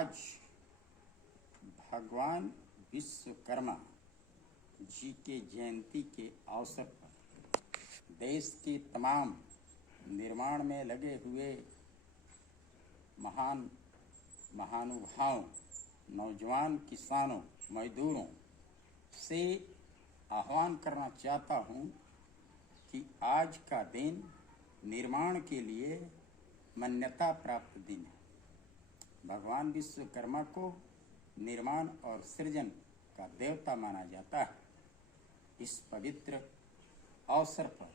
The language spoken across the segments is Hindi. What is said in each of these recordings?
आज भगवान विश्वकर्मा जी के जयंती के अवसर पर देश के तमाम निर्माण में लगे हुए महान महानुभावों, नौजवान किसानों, मजदूरों से आह्वान करना चाहता हूँ कि आज का दिन निर्माण के लिए मान्यता प्राप्त दिन है। भगवान विश्वकर्मा को निर्माण और सृजन का देवता माना जाता है। इस पवित्र अवसर पर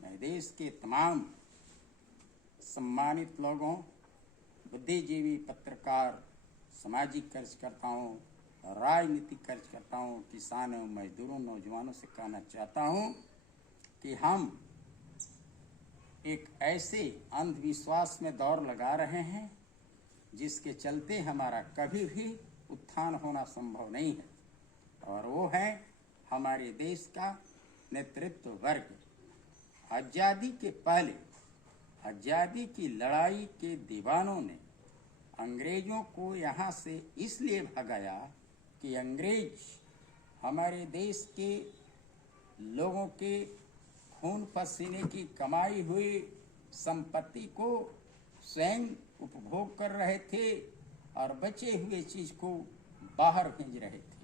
मैं देश के तमाम सम्मानित लोगों, बुद्धिजीवी, पत्रकार, सामाजिक कार्यकर्ताओं, राजनीतिक कार्यकर्ताओं, किसानों, मजदूरों, नौजवानों से कहना चाहता हूँ कि हम एक ऐसे अंधविश्वास में दौर लगा रहे हैं जिसके चलते हमारा कभी भी उत्थान होना संभव नहीं है, और वो है हमारे देश का नेतृत्व वर्ग। आज़ादी के पहले आज़ादी की लड़ाई के दीवानों ने अंग्रेजों को यहाँ से इसलिए भगाया कि अंग्रेज हमारे देश के लोगों के खून पसीने की कमाई हुई संपत्ति को स्वयं उपभोग कर रहे थे और बचे हुए चीज को बाहर भेज रहे थे।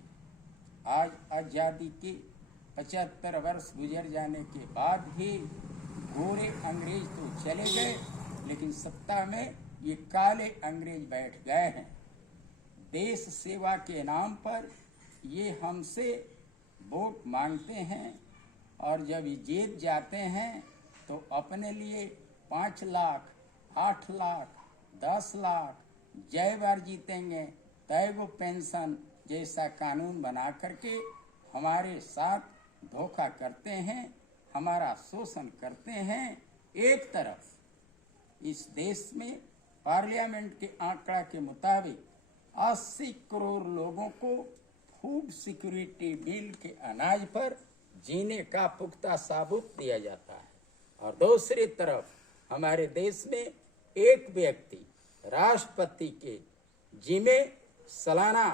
आज आज़ादी के 75 वर्ष गुजर जाने के बाद भी गोरे अंग्रेज तो चले गए, लेकिन सत्ता में ये काले अंग्रेज बैठ गए हैं। देश सेवा के नाम पर ये हमसे वोट मांगते हैं और जब ये जीत जाते हैं तो अपने लिए 5 लाख, 8 लाख, 10 लाख, जय बार जीतेंगे तय गो पेंशन जैसा कानून बना करके हमारे साथ धोखा करते हैं, हमारा शोषण करते हैं। एक तरफ इस देश में पार्लियामेंट के आंकड़ा के मुताबिक 80 करोड़ लोगों को फूड सिक्योरिटी बिल के अनाज पर जीने का पुख्ता सबूत दिया जाता है, और दूसरी तरफ हमारे देश में एक व्यक्ति राष्ट्रपति के जिम्मे सालाना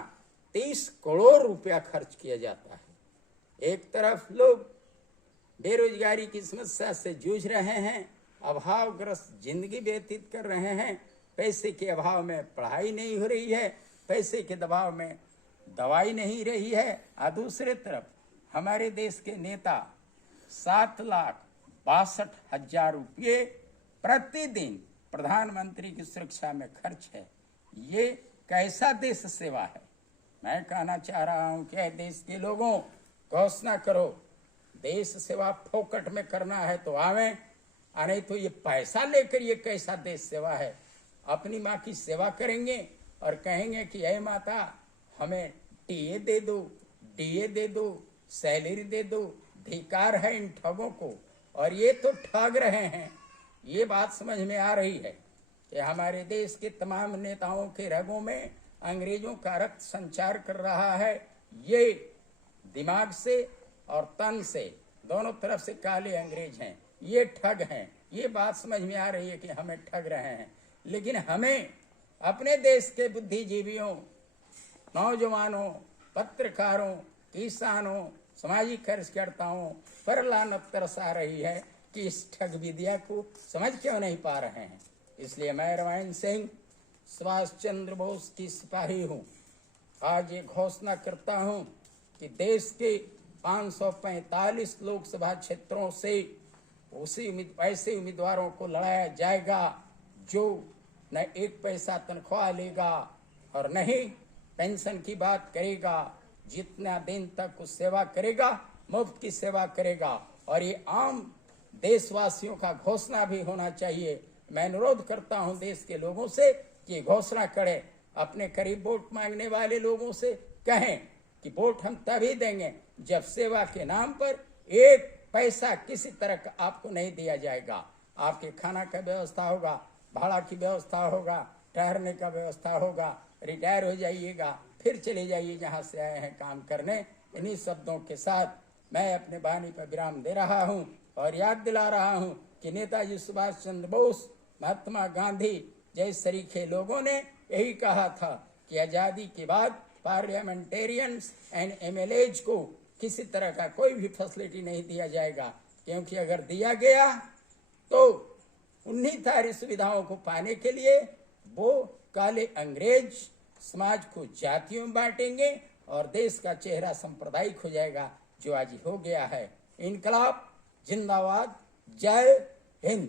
30 करोड़ रुपया खर्च किया जाता है। एक तरफ लोग बेरोजगारी की समस्या से जूझ रहे हैं, अभावग्रस्त जिंदगी व्यतीत कर रहे हैं, पैसे के अभाव में पढ़ाई नहीं हो रही है, पैसे के दबाव में दवाई नहीं रही है। और दूसरे तरफ हमारे देश के नेता 7,62,000 रुपये प्रतिदिन प्रधानमंत्री की सुरक्षा में खर्च है। ये कैसा देश सेवा है? मैं कहना चाह रहा हूं कि देश के लोगों, घोषणा करो, देश सेवा फोकट में करना है तो आवे, नहीं तो ये पैसा लेकर ये कैसा देश सेवा है? अपनी माँ की सेवा करेंगे और कहेंगे कि हे माता हमें टीए दे दो, डीए दे दो, सैलरी दे दो। धिकार है इन ठगों को, और ये तो ठग रहे हैं। ये बात समझ में आ रही है कि हमारे देश के तमाम नेताओं के रगों में अंग्रेजों का रक्त संचार कर रहा है। ये दिमाग से और तन से दोनों तरफ से काले अंग्रेज हैं, ये ठग हैं। ये बात समझ में आ रही है कि हमें ठग रहे हैं, लेकिन हमें अपने देश के बुद्धिजीवियों, नौजवानों, पत्रकारों, किसानों, सामाजिक कार्यकर्ताओं पर लानत तरसा रही है कि इस ठग विद्या को समझ क्यों नहीं पा रहे हैं। इसलिए मैं रवायन सिंह सुभाष चंद्र बोस की सिपाही हूँ। आज ये घोषणा करता हूँ कि देश के 545 लोकसभा क्षेत्रों से ऐसे उम्मीदवारों को लड़ाया जाएगा जो न 1 पैसा तनख्वाह लेगा और न ही पेंशन की बात करेगा। जितना दिन तक वो सेवा करेगा, मुफ्त की सेवा करेगा, और ये आम देशवासियों का घोषणा भी होना चाहिए। मैं अनुरोध करता हूं देश के लोगों से कि घोषणा करें, अपने करीब वोट मांगने वाले लोगों से कहें कि वोट हम तभी देंगे जब सेवा के नाम पर 1 पैसा किसी तरह का आपको नहीं दिया जाएगा। आपके खाना का व्यवस्था होगा, भाड़ा की व्यवस्था होगा, ठहरने का व्यवस्था होगा, रिटायर हो जाइएगा, फिर चले जाइए जहाँ से आए हैं काम करने। इन्हीं शब्दों के साथ मैं अपने वाणी पर विराम दे रहा हूँ और याद दिला रहा हूँ कि नेताजी सुभाष चंद्र बोस, महात्मा गांधी जैसे सरीखे लोगों ने यही कहा था कि आजादी के बाद पार्लियामेंटेरियंस एंड एमएलएज को किसी तरह का कोई भी फैसिलिटी नहीं दिया जाएगा, क्योंकि अगर दिया गया तो उन्हीं सारी सुविधाओं को पाने के लिए वो काले अंग्रेज समाज को जातियों में बांटेंगे और देश का चेहरा सांप्रदायिक हो जाएगा, जो आज हो गया है। इनकलाब जिंदाबाद, जय हिंद।